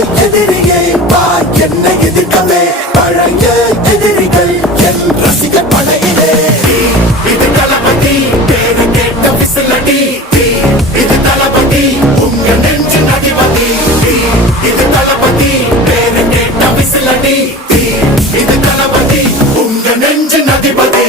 எதிரியை பார் என்னை எதிர்க்கவே பழங்க எதிரிகள் என் ரசிக பழகினே இது தளபதி பேரை கேட்ட விசிலடி இது தளபதி உங்க நெஞ்சு அதிபதி இது தளபதி பேரை கேட்ட விசிலடி இது தளபதி உங்க நெஞ்சு அதிபதி